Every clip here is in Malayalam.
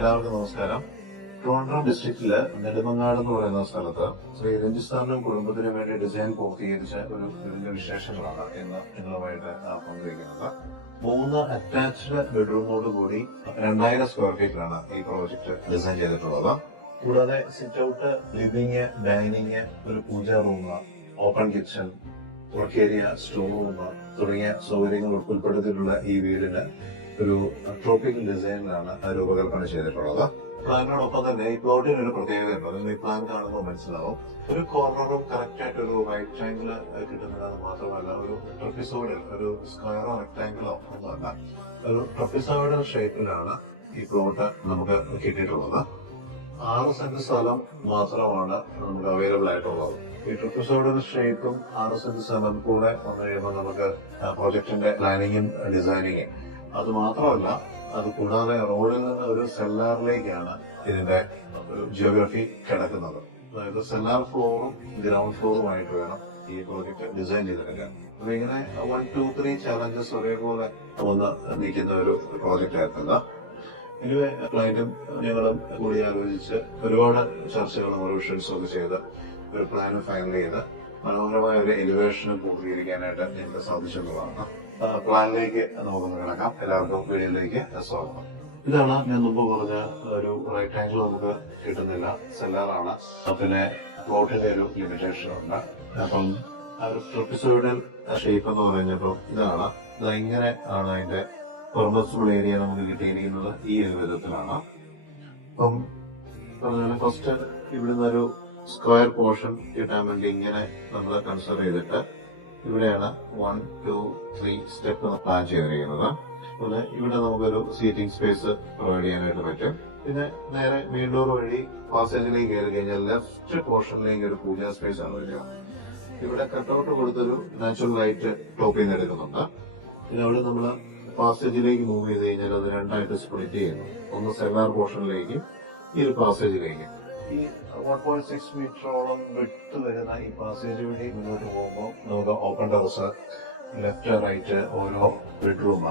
എല്ലാവർക്കും നമസ്കാരം. ട്രിവാൻഡ്രം ഡിസ്ട്രിക്റ്റില് നെടുമങ്ങാട് എന്ന് പറയുന്ന സ്ഥലത്ത് ശ്രീ രഞ്ജിസ്ഥാറിനും കുടുംബത്തിനും വേണ്ടി ഡിസൈൻ പൂർത്തീകരിച്ച ഒരു വീടിന്റെ വിശേഷങ്ങളാണ് ഇന്ന് നിങ്ങളുമായിട്ട് പങ്കുവയ്ക്കുന്നത്. 3 അറ്റാച്ച്ഡ് ബെഡ്റൂമോട് കൂടി 2000 സ്ക്വയർ ഫീറ്റിലാണ് ഈ പ്രോജക്ട് ഡിസൈൻ ചെയ്തിട്ടുള്ളത്. കൂടാതെ സിറ്റ് ഔട്ട്, ലിവിംഗ്, ഡൈനിങ്, ഒരു pooja room, open kitchen, work area, store room തുടങ്ങിയ സൗകര്യങ്ങൾ ഉൾപ്പെടുത്തിയിട്ടുള്ള ഈ വീടിന് ഒരു ട്രോപ്പിക്കൽ ഡിസൈനിലാണ് രൂപകൽപ്പന ചെയ്തിട്ടുള്ളത്. പ്ലാനിനോടൊപ്പം തന്നെ ഈ പ്ലോട്ടിന് ഒരു പ്രത്യേകതയുണ്ട്. നിങ്ങൾ ഈ പ്ലാൻ കാണുമ്പോൾ മനസ്സിലാവും. ഒരു കോർണറും കറക്റ്റ് ആയിട്ട് ഒരു റൈറ്റ് ആംഗിൾ കിട്ടുന്നത് മാത്രമല്ല, ഒരു ട്രപ്പിസോയിഡൽ, ഒരു സ്ക്വയറോ റെക്ടാംഗിളോ ഒന്നുമല്ല, ഒരു ട്രപ്പിസോയിഡൽ ഷേപ്പിലാണ് ഈ പ്ലോട്ട് നമുക്ക് കിട്ടിയിട്ടുള്ളത്. 6 സെന്റ് സ്ഥലം മാത്രമാണ് നമുക്ക് അവൈലബിൾ ആയിട്ടുള്ളത്. ഈ ട്രപ്പിസോയിഡൽ ഷേപ്പും 6 സെന്റ് സ്ഥലം കൂടെ വന്നു കഴിയുമ്പോൾ നമുക്ക് പ്രോജക്ടിന്റെ പ്ലാനിങ്ങും ഡിസൈനിങ്ങും, അത് മാത്രമല്ല അത് കൂടാതെ റോഡിൽ നിന്ന് ഒരു സെല്ലാറിലേക്കാണ് ഇതിന്റെ ഒരു ജിയോഗ്രഫി കിടക്കുന്നത്. അതായത് സെല്ലാർ ഫ്ലോറും ഗ്രൗണ്ട് ഫ്ലോറുമായിട്ട് വേണം ഈ പ്രോജക്ട് ഡിസൈൻ ചെയ്തെടുക്കാൻ. അപ്പൊ ഇങ്ങനെ 1, 2, 3 ചാലഞ്ചസ് ഒരേപോലെ വന്ന് നിൽക്കുന്ന ഒരു പ്രോജക്റ്റ് ആയിരുന്നില്ല. ഇനിവേ ക്ലയന്റും ഞങ്ങളും കൂടി ആലോചിച്ച് ഒരുപാട് ചർച്ചകളും റിവിഷൻസും ഒക്കെ ചെയ്ത് ഒരു പ്ലാൻ ഫൈനൽ ചെയ്ത് മനോഹരമായ ഒരു എലിവേഷന് പൂർത്തീകരിക്കാനായിട്ട് ഞങ്ങൾക്ക് സാധിച്ചെന്നുള്ളതാണ്. പ്ലാനിലേക്ക് നമുക്കൊന്ന് കിടക്കാം. എല്ലാവർക്കും വീഡിയോയിലേക്ക് സ്വാഗതം. ഇതാണ് ഞാൻ മുമ്പ് പറഞ്ഞ ഒരു റൈറ്റ് ആംഗിൾ നമുക്ക് കിട്ടുന്നില്ല, സെല്ലാറാണ്. പിന്നെ പ്ലോട്ടിന്റെ ഒരു ലിമിറ്റേഷൻ ഉണ്ട്. അപ്പം ആ ഒരു ട്രപ്പിസോയിഡൽ ഷേപ്പ് എന്ന് പറഞ്ഞപ്പോൾ ഇതാണ്. ഇങ്ങനെ ആണ് അതിന്റെ പെർമിസിബിൾ ഏരിയ നമുക്ക് കിട്ടിയിരിക്കുന്നത്. ഈ ഒരു വിധത്തിലാണ്. അപ്പം പറഞ്ഞാൽ ഫസ്റ്റ് ഇവിടുന്ന് ഒരു സ്ക്വയർ പോർഷൻ കിട്ടാൻ വേണ്ടി ഇങ്ങനെ നമ്മൾ കൺസിഡർ ചെയ്തിട്ട് ഇവിടെയാണ് 1, 2, 3 സ്റ്റെപ്പ് പ്ലാൻ ചെയ്തിരിക്കുന്നത്. അതുപോലെ ഇവിടെ നമുക്കൊരു സീറ്റിംഗ് സ്പേസ് പ്രൊവൈഡ് ചെയ്യാനായിട്ട് പറ്റും. പിന്നെ നേരെ മെയിൻ ഡോർ വഴി പാസേജിലേക്ക് കയറി കഴിഞ്ഞാൽ ലെഫ്റ്റ് പോർഷനിലേക്ക് ഒരു പൂജാ സ്പേസ് ആണ് വരിക. ഇവിടെ കട്ടൗട്ട് കൊടുത്തൊരു നാച്ചുറൽ ലൈറ്റ് ടോപ്പിൽ നിന്ന് എടുക്കുന്നുണ്ട്. പിന്നെ അവിടെ നമ്മൾ പാസേജിലേക്ക് മൂവ് ചെയ്ത് കഴിഞ്ഞാൽ അത് 2ആയിട്ട് സ്പ്ലിറ്റ് ചെയ്യുന്നു. ഒന്ന് സെല്ലാർ പോർഷനിലേക്കും ഈ ഒരു പാസേജിലേക്കും. ഈ 1.6 മീറ്ററോളം വിട്ട് വരുന്ന ഈ പാസേജ് വഴി മുന്നോട്ട് പോകുമ്പോൾ നമുക്ക് ഓപ്പൺ ടെറസ്, ലെഫ്റ്റ് റൈറ്റ് ഓരോ ബെഡ്റൂം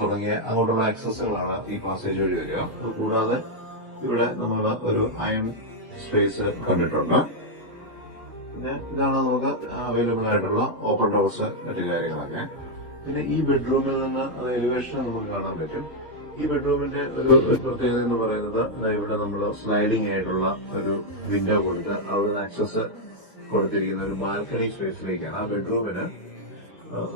തുടങ്ങിയ അങ്ങോട്ടുള്ള ആക്സസുകളാണ് ഈ പാസേജ് വഴി വരിക. കൂടാതെ ഇവിടെ നമ്മൾ ഒരു അയൺ സ്പേസ് കണ്ടിട്ടുണ്ട്. പിന്നെ ഇതാണ് നമുക്ക് അവൈലബിൾ ആയിട്ടുള്ള ഓപ്പൺ ടെറസ്, മറ്റു കാര്യങ്ങളൊക്കെ. പിന്നെ ഈ ബെഡ്റൂമിൽ നിന്ന് അത് എലിവേഷൻ നമുക്ക് കാണാൻ പറ്റും. ഈ ബെഡ്റൂമിന്റെ ഒരു പ്രത്യേകത എന്ന് പറയുന്നത് ഇവിടെ നമ്മൾ സ്ലൈഡിംഗ് ആയിട്ടുള്ള ഒരു വിൻഡോ കൊടുത്ത് അവിടെ ആക്സസ് കൊടുത്തിരിക്കുന്ന ഒരു ബാൽക്കണി സ്പേസിലേക്കാണ്. ആ ബെഡ്റൂമിന്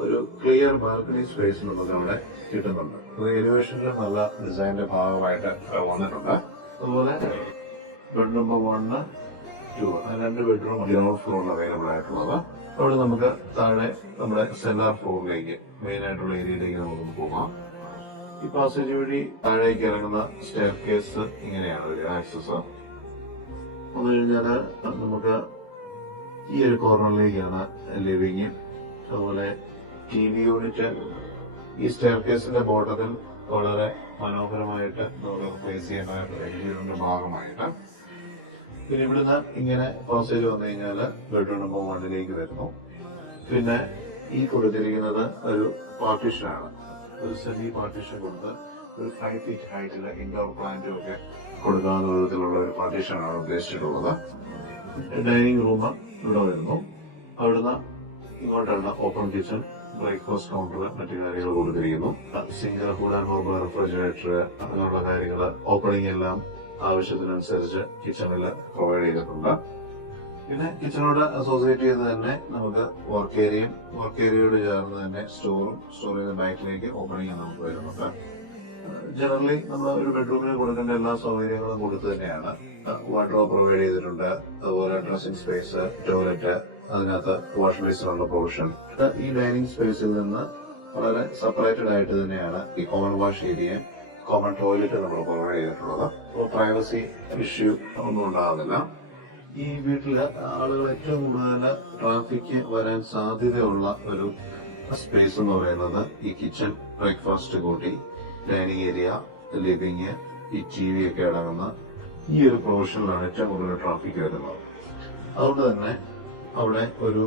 ഒരു ക്ലിയർ ബാൽക്കണി സ്പേസ് നമുക്ക് അവിടെ കിട്ടുന്നുണ്ട്. അത് എലിവേഷന്റെ നല്ല ഡിസൈനിന്റെ ഭാഗമായിട്ട് വന്നിട്ടുണ്ട്. അതുപോലെ ബെഡ് നമ്പർ 1, 2 2 ബെഡ്റൂം ഗ്രൗണ്ട് ഫ്ലോറിൽ അവൈലബിൾ ആയിട്ടുള്ളത്. അവിടെ നമുക്ക് താഴെ നമ്മുടെ സെല്ലാർ ഫ്ലോറിലേക്ക്, മെയിൻ ആയിട്ടുള്ള ഏരിയയിലേക്ക് നമുക്ക് പോകാം. ഈ പാസേജ് വഴി താഴേക്ക് ഇറങ്ങുന്ന സ്റ്റെയർ കേസ് ഇങ്ങനെയാണ് ഒരു ആക്സസ്. വന്നു കഴിഞ്ഞാൽ നമുക്ക് ഈ ഒരു കോർണറിലേക്കാണ് ലിവിങ്. അതുപോലെ TV യൂണിറ്റ് ഈ സ്റ്റെയർ കേസിന്റെ ബോട്ടത്തിൽ വളരെ മനോഹരമായിട്ട് നമുക്ക് പ്ലേസ് ചെയ്യാനായിട്ട് ഭാഗമായിട്ട്. പിന്നെ ഇവിടുന്ന് ഇങ്ങനെ പാസേജ് വന്നു കഴിഞ്ഞാൽ ബെഡ്റൂം നമ്പർ 1ലേക്ക് വരുന്നു. പിന്നെ ഈ കൊടുത്തിരിക്കുന്നത് ഒരു പാർട്ടീഷനാണ്. ഒരു സെമി പാർട്ടീഷൻ കൊടുത്ത് ഒരു 5 ഫീറ്റ് ഹൈറ്റില് ഇൻഡോർ പ്ലാന്റും ഒക്കെ കൊടുക്കാവുന്ന വിധത്തിലുള്ള ഒരു പാർട്ടീഷനാണ് ഉദ്ദേശിച്ചിട്ടുള്ളത്. ഡൈനിങ് റൂം ഇവിടെ വരുന്നു. അവിടുന്ന് ഇങ്ങോട്ടാണ് ഓപ്പൺ കിച്ചൺ, ബ്രേക്ക്ഫാസ്റ്റ് കൗണ്ടർ, മറ്റു കാര്യങ്ങൾ കൊടുത്തിരിക്കുന്നു. സിംഗിൾ കൂടാൻ റെഫ്രിജറേറ്റർ, അങ്ങനെയുള്ള കാര്യങ്ങൾ ഓപ്പണിംഗ് എല്ലാം ആവശ്യത്തിനനുസരിച്ച് കിച്ചണിൽ പ്രൊവൈഡ് ചെയ്തിട്ടുണ്ട്. പിന്നെ കിച്ചണോട് അസോസിയേറ്റ് ചെയ്ത് തന്നെ നമുക്ക് വർക്ക് ഏരിയയോട് ചേർന്ന് തന്നെ സ്റ്റോറിന്റെ ബാക്കിലേക്ക് ഓപ്പണിംഗ് നമുക്ക് വരുന്നുണ്ട്. ജനറലി നമ്മൾ ഒരു ബെഡ്റൂമിന് കൊടുക്കേണ്ട എല്ലാ സൗകര്യങ്ങളും കൊടുത്തു തന്നെയാണ്. വാർഡ്രോബ് പ്രൊവൈഡ് ചെയ്തിട്ടുണ്ട്. അതുപോലെ ഡ്രസ്സിംഗ് സ്പേസ്, ടോയ്ലറ്റ്, അതിനകത്ത് വാഷ് ബേസിനുള്ള പ്രൊവിഷൻ. ഈ ഡൈനിങ് സ്പേസിൽ നിന്ന് വളരെ സെപ്പറേറ്റഡ് ആയിട്ട് തന്നെയാണ് ഈ common wash area, common toilet നമ്മൾ പ്രൊവൈഡ് ചെയ്തിട്ടുള്ളത്. അപ്പോൾ പ്രൈവസി ഇഷ്യൂ ഒന്നും ഉണ്ടാകുന്നില്ല. ഈ വീട്ടില് ആളുകൾ ഏറ്റവും കൂടുതൽ ട്രാഫിക് വരാൻ സാധ്യതയുള്ള ഒരു സ്പേസ് എന്ന് പറയുന്നത് ഈ കിച്ചൺ, ബ്രേക്ക്ഫാസ്റ്റ് കൂട്ടി, ഡൈനിങ് ഏരിയ, ലിവിങ്, ഈ TV ഒക്കെ അടങ്ങുന്ന ഈ ഒരു പ്രൊവിഷനിലാണ് ഏറ്റവും കൂടുതൽ ട്രാഫിക് വരുന്നത്. അതുകൊണ്ട് തന്നെ അവിടെ ഒരു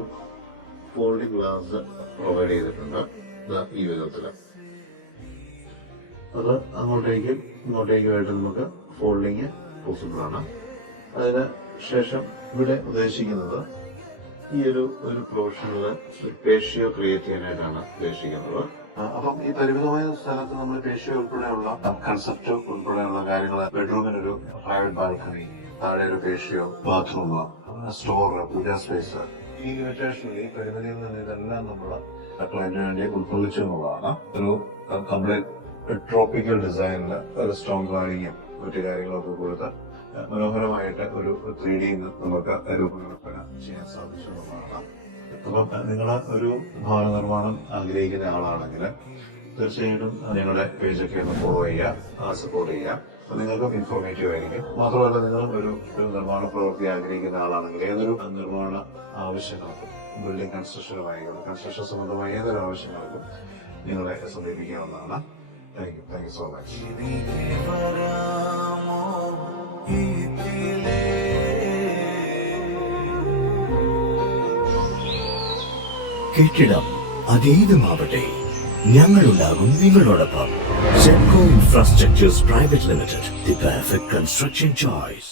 ഫോൾഡിംഗ് ഗ്ലാസ് പ്രൊവൈഡ് ചെയ്തിട്ടുണ്ട് ഈ വിധത്തില്. അത് അങ്ങോട്ടേക്കും ഇങ്ങോട്ടേക്കുമായിട്ട് നമുക്ക് ഫോൾഡിങ് പോസിബിൾ ആണ്. അതിന് ശേഷം ഇവിടെ ഉദ്ദേശിക്കുന്നത് ഈ ഒരു പോർഷനിൽ പേഷ്യോ ക്രിയേറ്റ് ചെയ്യാനായിട്ടാണ് ഉദ്ദേശിക്കുന്നത്. അപ്പം ഈ പരിമിതമായ സ്ഥലത്ത് നമ്മൾ പേഷ്യോ ഉൾപ്പെടെയുള്ള കൺസെപ്റ്റ് ഉൾപ്പെടെയുള്ള കാര്യങ്ങൾ, ബെഡ്റൂമിനൊരു പ്രൈവറ്റ് ബാൽക്കണി, താഴെ ഒരു പേഷ്യോ, ബാത്റൂം, സ്റ്റോർ, പൂജാ സ്പേസ്, ഈ ലിമിറ്റേഷനിൽ ഈ പരിമിതിയിൽ നിന്ന് ഇതെല്ലാം നമ്മൾ ക്ലയന്റിന് വേണ്ടി ഉൾക്കൊള്ളിച്ചു എന്നുള്ളതാണ്. ഒരു കംപ്ലീറ്റ് ട്രോപ്പിക്കൽ ഡിസൈനിൽ ഒരു സ്റ്റോൺ പ്ലാനിങ്ങും മറ്റു കാര്യങ്ങളൊക്കെ കൊടുത്ത് മനോഹരമായിട്ട് ഒരു 3D നമുക്ക് രൂപകൽപ്പന ചെയ്യാൻ സാധിച്ചു എന്നുള്ളതാണ്. അപ്പം നിങ്ങൾ ഒരു ഭവന നിർമ്മാണം ആഗ്രഹിക്കുന്ന ആളാണെങ്കിൽ തീർച്ചയായിട്ടും ഞങ്ങളുടെ പേജൊക്കെ ഒന്ന് ഫോളോ ചെയ്യുക, സപ്പോർട്ട് ചെയ്യുക. അപ്പൊ നിങ്ങൾക്കും ഇൻഫോർമേറ്റീവ് ആയിരിക്കും. മാത്രമല്ല, നിങ്ങൾ ഒരു നിർമ്മാണ പ്രവൃത്തി ആഗ്രഹിക്കുന്ന ആളാണെങ്കിൽ ഏതൊരു നിർമ്മാണ ആവശ്യങ്ങൾക്കും, ബിൽഡിംഗ് കൺസ്ട്രക്ഷൻ സംബന്ധമായ ഏതൊരു ആവശ്യങ്ങൾക്കും നിങ്ങളെ സമീപിക്കാവുന്നതാണ്. Thank you so much. കെട്ടിടം അതേതുമാവട്ടെ, ഞങ്ങളുണ്ടാകും നിങ്ങളോടൊപ്പം. Sedco infrastructures private limited, the perfect construction choice.